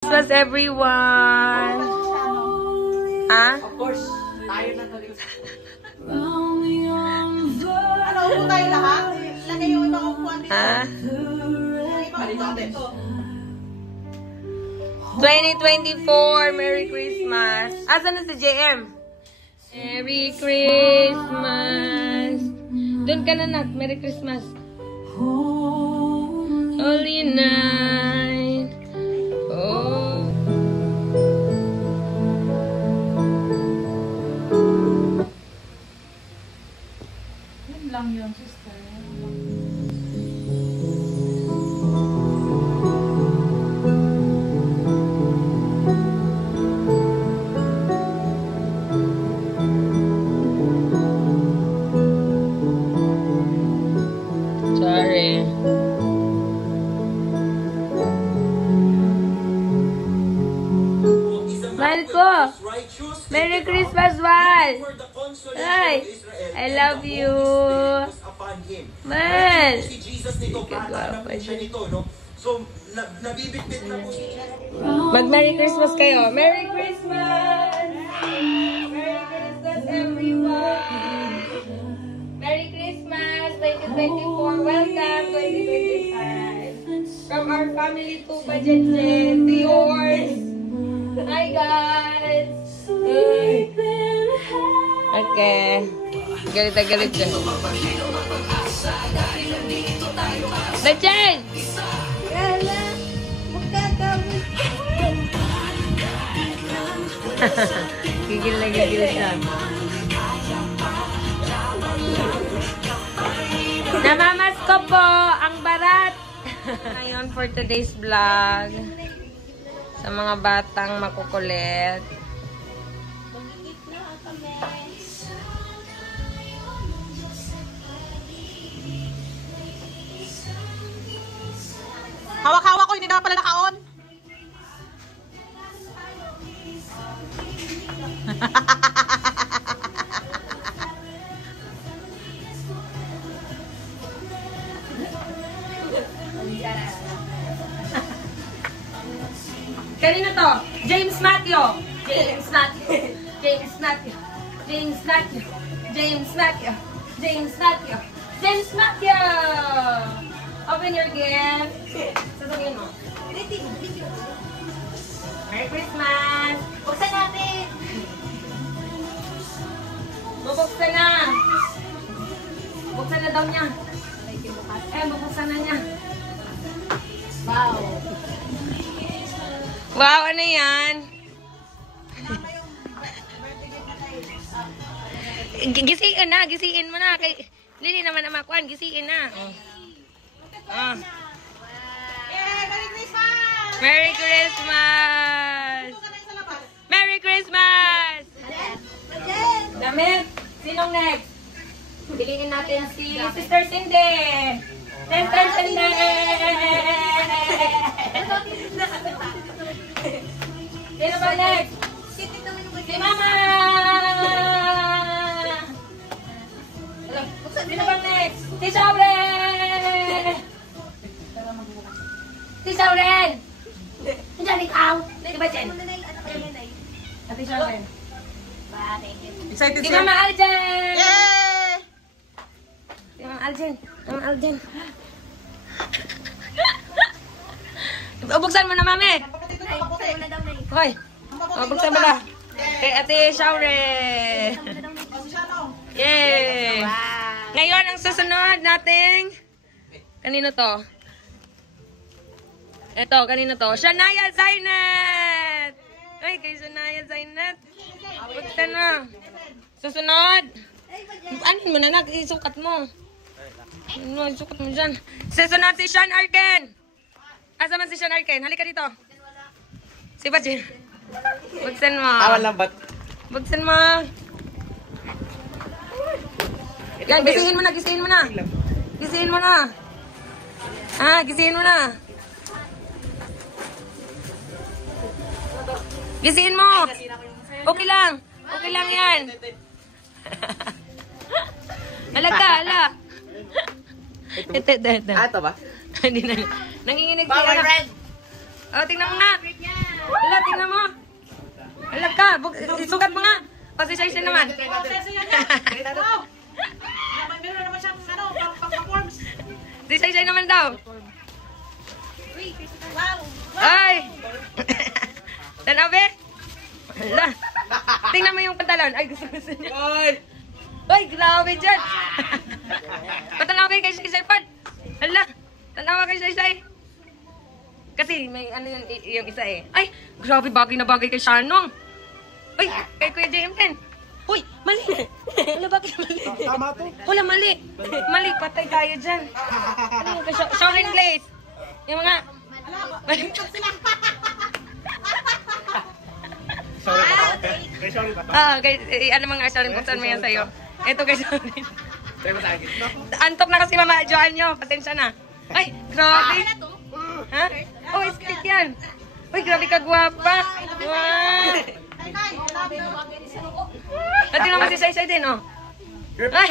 Christmas, everyone! Ha? Of course, tayo na talaga. Ano, upo tayo lahat? Lagay yung ibang upuan dito. Ha? Palito natin. 2024, Merry Christmas! Asan na si JM? Merry Christmas! Doon ka na, nak. Merry Christmas! Holy night! Oh! Yun lang yun, sister. Sorry. Mahal ko! Merry Christmas, Val! Ay! I love you! Man! Kagwapa siya. Mag-Merry Christmas kayo! Merry Christmas! Merry Christmas, everyone! Merry Christmas 2024! Welcome 2025! From our family to Budget Jet to yours! Hi guys! Okay. Galit na galit dyan. Dachan! Gigil na gigil siya. Namamas ko po ang barat. Ngayon for today's vlog. Sa mga batang makukulit. Hawak-hawak ko, hindi na pala naka-on. Kanina to? James Matthew. James Matthew. James Matthew. James Matthew. James Matthew. James Matthew. James Matthew. Open your gift. Sasabihin mo. Merry Christmas. Buksan natin. Bubuksan na. Buksan na daw niya. Bubuksan na niya. Wow. Wow, ano yan? Gisiin na, gisiin mo na. Hindi naman na makuhan, gisiin na. Oh. Merry Christmas! Merry Christmas! Merry Christmas! Damit! Sinong next? Piliin natin si Sister Cindy! Sister Cindy! Sino ba next? Si Mama! Sino ba next? Si Sauren! Si Sauren! Diyan ikaw! Di ba dyan? Ate Sauren. Excited Si siya. Mama Aljen! Yay! Si Mama Aljen. Mama Aljen. Buksan mo na, Mami! Hoy! Buksan mo na. Kay Ate Sauren. Yay! Ngayon, ang susunod nating... Kanino to? Ito, kanino to? Shania Zainet! Ay, kay Shania Zainet. Buksan mo. Susunod. Anin mo na, isukat mo. Ano, isukat mo dyan. Susunod si Sean Arken. Asa man si Sean Arken? Halika dito. Si Bajin. Buksan mo. Wala ba't? Buksan mo. Yan, gisihin mo na, gisihin mo na. Gisihin mo na. Gisihin mo na. Gisihin mo. Okay lang. Okay lang yan. Alaga, ala. Ito. Ito ba? Hindi na. Nanginginig siya. Oh, tingnan mo nga. si Shai naman. Oh, sesi yan yan. Wow. Meron naman siyang ano, pang-performs. Si Shai naman daw. Wow. Ay! Tanaw, be? Hala. Tingnan mo yung pantalon. Ay, gusto niya. Ay, grabe dyan. Patanaw ba kay Shai Pod? Hala. Tanawa kay Shai. Kasi may ano yung isa eh. Ay, grabe bagay na bagay kay Shanong. Ay, kay Kuya JM din. Uy, mali. Wala bakit mali? Tama to. Wala, mali. Mali, patay tayo dyan. Ano yung kay Sharon Glaze? Yung mga... Sorry ba to? Kay sorry ba to? Ano mga Sharon, buksan mo yan sa'yo. Ito kay Sharon. Kaya ba tayo? Antok na kasi Mama Joan nyo. Pasensya na. Ay, grabe. Ha? Oh, skirt yan. Uy, grabe ka guwapa. Wow. At tingnan mo si Shai din, oh. Ay!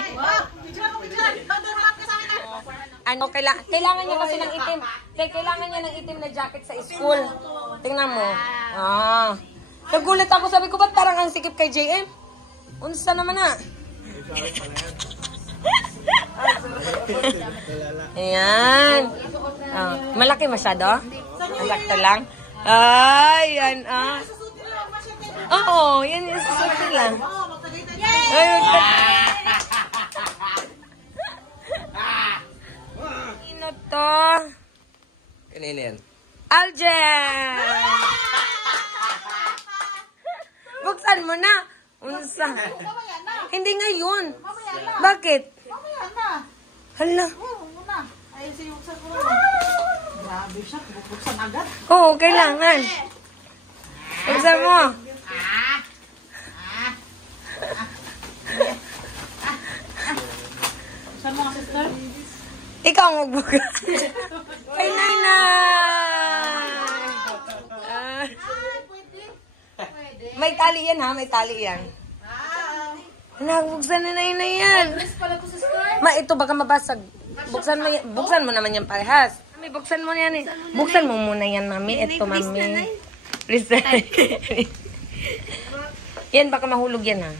Ano, kailangan niya kasi ng itim. Kailangan niya ng itim na jacket sa school. Tingnan mo. Ah. Nagulat ako, sabi ko, ba't parang ang sikip kay JM? Unsa naman na? Ayan. Ah, malaki masyado? Malaki lang? Ay, yan ah. Oo, yan yung susunod lang. Ay, Sino to? Kanina yan. Aljen! Buksan mo na. Unsa? Hindi ngayon. Bakit? Mamaya na. Hala. Muna. Ay, siyuksan ko na. Grabe siya. Buksan agad. Oo, kailangan. Buksan mo. Saan mo ka, sister? Ikaw ang magbuka. Kay Nainay! Ah, may tali yan ha, may tali yan. Nagbuksan na Nainay yan. Ma, ito baka mabasag. Buksan mo naman yan parehas. Mami, buksan mo yan eh. Buksan mo muna yan, mami. Ito, mami. Please, yan, baka mahulog yan ha.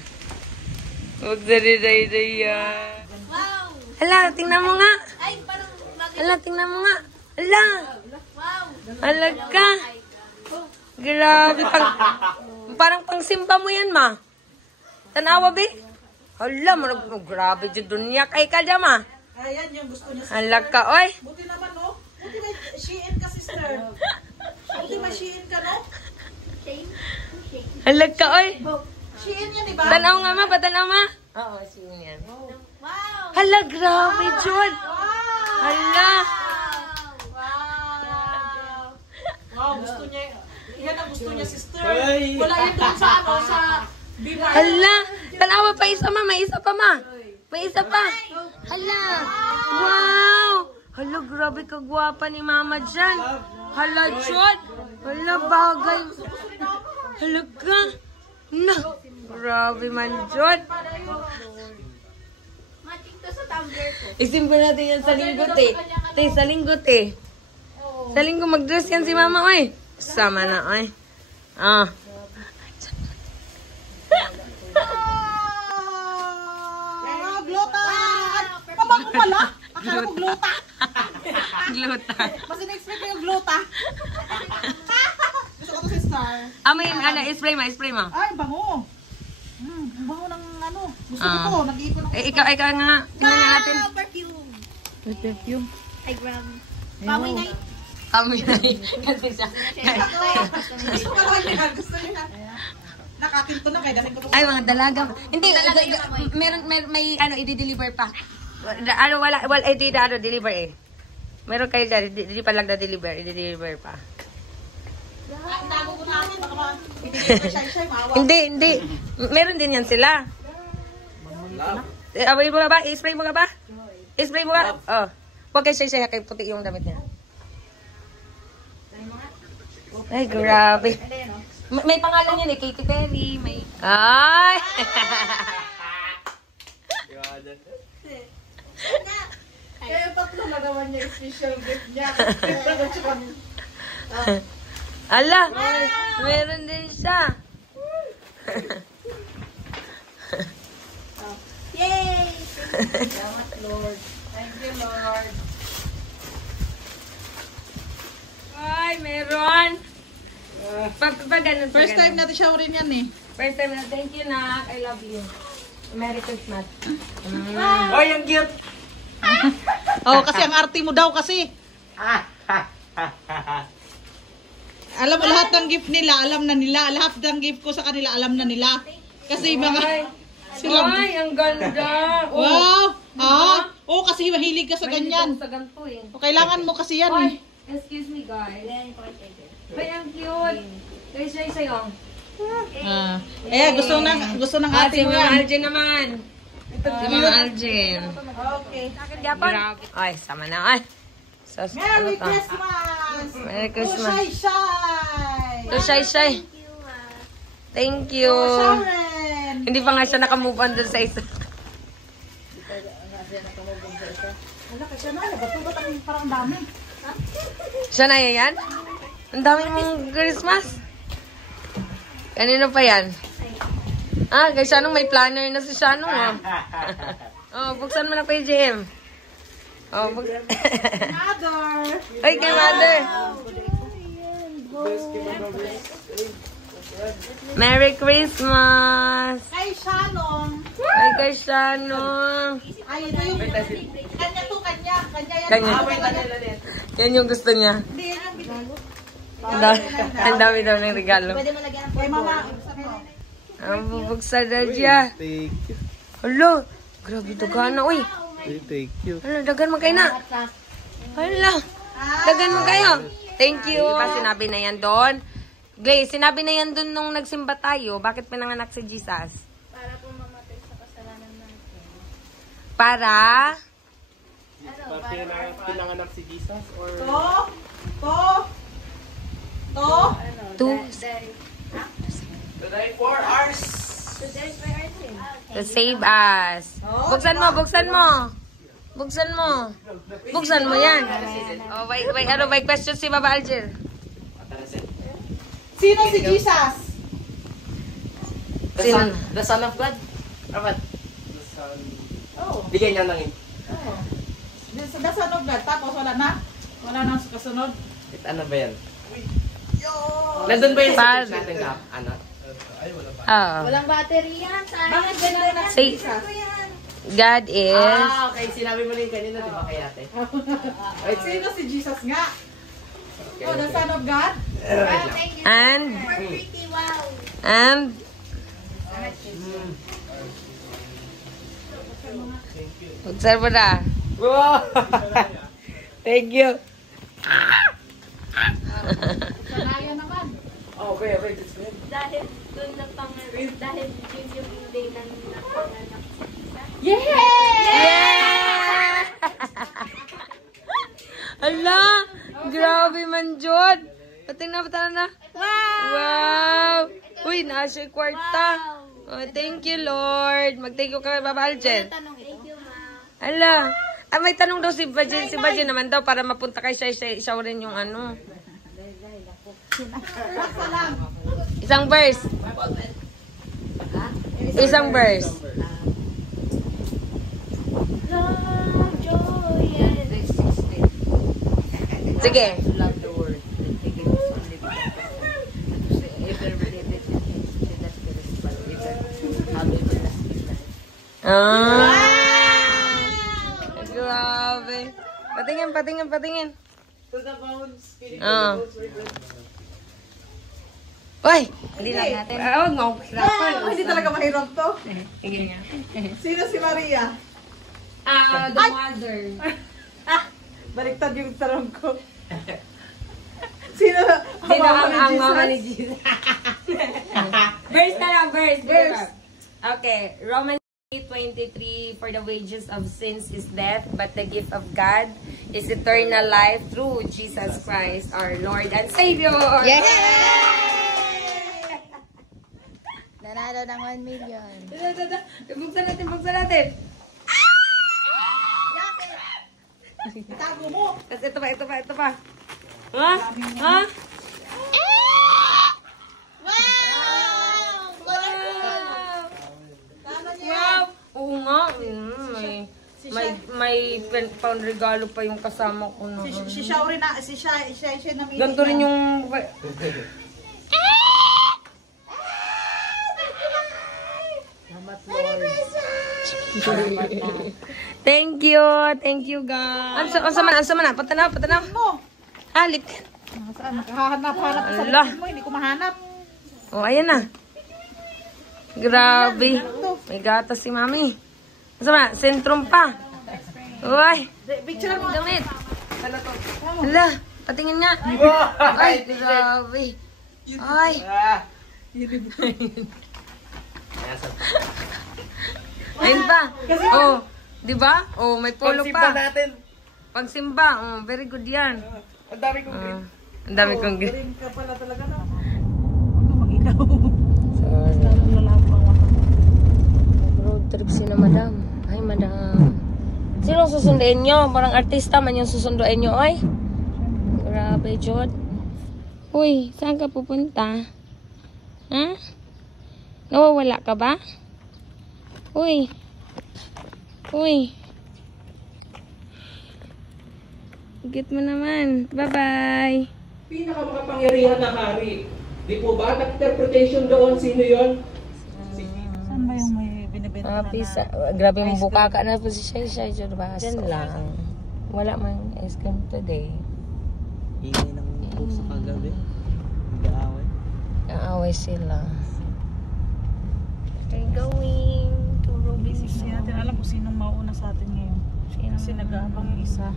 Buksan ni Nainay yan. Wow! Hala, tingnan mo nga. Ay, parang Hala, tingnan mo nga. Hala. wow! Hala ka. Grabe. Parang pangsimba mo yan, ma. Tanawa, be. Hala, grabe dyan dunya. Kay ka dyan, ma. Ayan yung gusto niya. Hala ka, oy. Buti naman, no? Buti may Shein ka, sister. Buti may Shein ka, no? Hala ka, oy. Shein yan, diba? Tanaw nga, ma. Patanaw, ma. Oo, sige yan. Wow! Hala, grabe, Jod. Wow! Hala. Wow! Wow, gusto niya. Yan ang gusto niya, sister. Ay! Wala yun doon sa, ano, sa Bimar. Hala. Tanawa pa isa, ma. May isa pa, ma. May isa pa. Hala. Wow. Hala, grabe ka gwapa ni mama dyan. Hala, Jod. Hala, bagay. Hala ka. Na. Grabe man, Jod. Matching to sa tumbler ko. Isimple natin yan sa linggot eh. Tay, sa linggot eh. Sa linggo mag-dress yan si mama, oy. Sama na, oy. Ah. Ah, glota! Pabango pala. Akala ko glota. Glota. Mas in-expect ko yung glota. Gusto ko to, sister. May ano, spray mo. Ay, bango. Ang bango ng ano. Gusto ko to. Nag-iipon ako. Ikaw nga. Tingnan nga natin. Ah, perfume! Perfume. Ay, grabe. Bamoy na yun. Amoy na eh. Kasi siya. Gusto ko naman yan. Gusto niya. Nakatinto na kaya galing ko to. Ay, mga dalaga. Hindi, meron, may ano, i-deliver pa. Ano, wala, deliver eh. Meron kayo dyan, hindi pa lang na-deliver, i-deliver pa. Ang tago ko namin. Baka ma-shy-shy, maawa. Hindi. Meron din yan sila. Away mo nga ba? I-spray mo nga ba? I-spray mo nga? Oh. Huwag kayo shy-shy, kay puti yung damit niya. Ay, grabe. May pangalan yan eh, Katy Perry, may... Ay! Kaya tatlo na naman niya special gift niya. Ala! Meron din siya. Salamat, Lord. Thank you, Lord. Ay, meron. Ganun. First time natin showerin yan eh. First time na. Thank you, Nak. I love you. Merry Christmas. Oh, yung cute! Oh, kasi ang arte mo daw kasi. Alam mo, lahat ng gift nila, alam na nila. Lahat ng gift ko sa kanila, alam na nila. Kasi mga... sila... Ay, ang ganda. Wow! Oh, kasi mahilig ka sa ganyan. Sa ganito eh. O, kailangan mo kasi yan eh. Excuse me, guys. Ay, ang cute. Kaya siya sa'yo. Gusto ng Si ate mo Mama yan. Aljen naman. Si Mama Aljen. Okay. Grabe. Ay, sama na. Ay. Sos, Merry ano to? Christmas! Merry Christmas. Shy! To shy. Thank you. Sharon! Hindi pa nga siya nakamove on dun sa isa. Wala ka siya na. Ba't ang parang dami? Siya na yan? Ang dami mong Christmas. Kanino pa yan? Kay Shanong may planner na si Shanong. Oh, buksan mo na kay JM. Oh, Mother! Ay, kay Mother. Merry Christmas. Kay Shannon! Ay, kay Shanong. Ay, ito yung... Kanya to, kanya. Kanya yan. Kanya. Yan yung gusto niya. Hindi, yan ang binalo. Ang dami daw ng regalo. Pwede mo lagyan. Kay mama. Ang bubuksan na siya. Thank you. Hala, grabe dagan na, uy. Thank you. Hala, dagan mo kayo na. Hala, dagan mo kayo. Thank you. Diba sinabi na yan doon? Glaze, sinabi na yan doon nung nagsimba tayo. Bakit pinanganak si Jesus? Para po mamatay sa kasalanan natin. Para? Pinanganak si Jesus or... To die for ours. To die for our sins. To save us. Buksan mo, buksan mo. Buksan mo. Buksan mo yan. Oh, may question si Baba Alger. Sino si Jesus? The Son of God? Rapat? Oh. Bigyan niya ng The Son of God. Tapos wala na? Wala nang kasunod? ano ba yan? Nandun ba yung sa church natin na ano? Walang battery yan. Bakit ganun na Say, God is... Okay. Sinabi mo rin kanina, di ba kay ate? Sino si Jesus nga? Oh, the Son of God? Thank you. And... For pretty, wow. And... Observe mo na. Wow! Thank you. Sanaya naman. Okay. That's good. Dahil doon na dahil yun yung day na napanganak si Jesus. Yeah! Ala! Grabe man, Jod. Patingnan na. Wow! Uy, nasa kwarta. Oh, thank you, Lord. Mag-thank you kay Baba Aljen. Thank you, ma. Ala! May tanong daw si Bajin. Si Bajin naman daw para mapunta kay siya rin yung ano. Isang verse. Isang verse. Love, joy, and Sige. Love the world and take it as only begotten Son, to say ever believe it and see that there is but ever have everlasting life. Grabe. Patingin. To the bones, spirit Ah. of the bones, we're good. Uy! Hindi lang natin. Huwag mo. Hindi talaga mahirap to. Sige nga. Sino si Maria? The mother. Baliktad yung tarong ko. Sino Sino ang ni mama ni Jesus? Jesus? Verse na lang, verse. Okay, Romans 8:23, for the wages of sins is death, but the gift of God is eternal life through Jesus Christ, our Lord and Savior. Yes! Nanalo ng 1 million. Buksan natin. Tago mo. Tapos ito pa. Ha? Wow! Wow! Oo nga. May pound regalo pa yung kasama ko noon. Si Shauri na, si Shai na meeting. Ganito rin yung... Thank you guys. Ang sama na, patanaw. mo. Halip. Saan? Makahanap sa Ala. likod mo, hindi ko mahanap. Oh, ayan na. Grabe. May gatas si mami. Ang sama, sentrum pa. Uy. Picture mo. Damit. Hala, patingin nga. Ay, grabe. Ay. Ayun pa. Oh, di ba? Oh, may polo Pagsimba pa. natin. Pagsimba. Oh, very good yan. Ang dami kong green. Ang dami kong green. Green ka pala talaga na. Huwag ka mag-ikaw. Sorry. Lalong lalapang ako. Road trip si na madam. Ay, madam. Sino susunduin nyo? Parang artista man yung susunduin nyo, oy. Grabe, Jod. Uy, saan ka pupunta? Ha? Nawawala ka ba? Uy. Uy. Higit mo naman. Bye-bye. Pinakamakapangyarihan na hari. Di po ba? Nag-interpretation doon. Sino yon? Saan ba yung may binibenta na Pisa. Grabe mong bukaka na po si Shai. Jod ba? Diyan lang. Wala man ice cream today. Ingay ng puso kagabi. Nag-aaway. Naaway sila. We're going to Ruby's. Hindi natin alam kung sinong mauna sa atin ngayon. Kasi nag-aabang yung isa.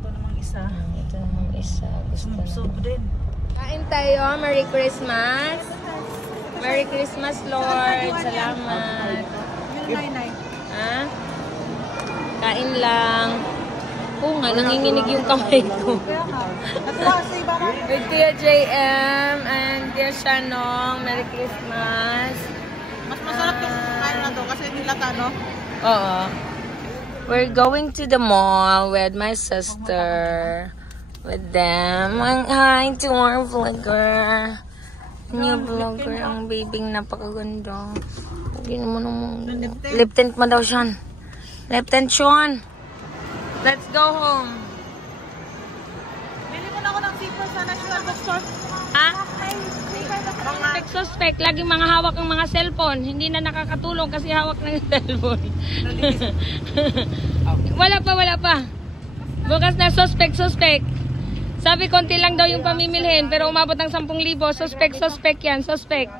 Ito namang isa. Ito namang isa. Gusto na. Sub din. Kain tayo. Merry Christmas. Merry Christmas, Lord. Salamat. Yung nay-nay. Ha? Kain lang. Oo nga, nanginginig yung kamay ko. Kaya nga. Natuwa sa iba na. With Tia JM and Tia Shanong. Merry Christmas. Mas masarap yung kain na to kasi nilata, no? Oo. We're going to the mall with my sister. With them. Hi to our vlogger. New vlogger ang babing napakaganda. Hindi naman lip tint mo daw, Sean. Lip tint, Sean. Let's go home. Bili mo na ako ng zipper sa National Bookstore. Ha? Suspect, laging mga hawak ang mga cellphone. Hindi na nakakatulong kasi hawak ng cellphone. Wala pa. Bukas na suspect. Sabi konti lang daw yung pamimilhin pero umabot ng 10,000. Suspect yan, suspect.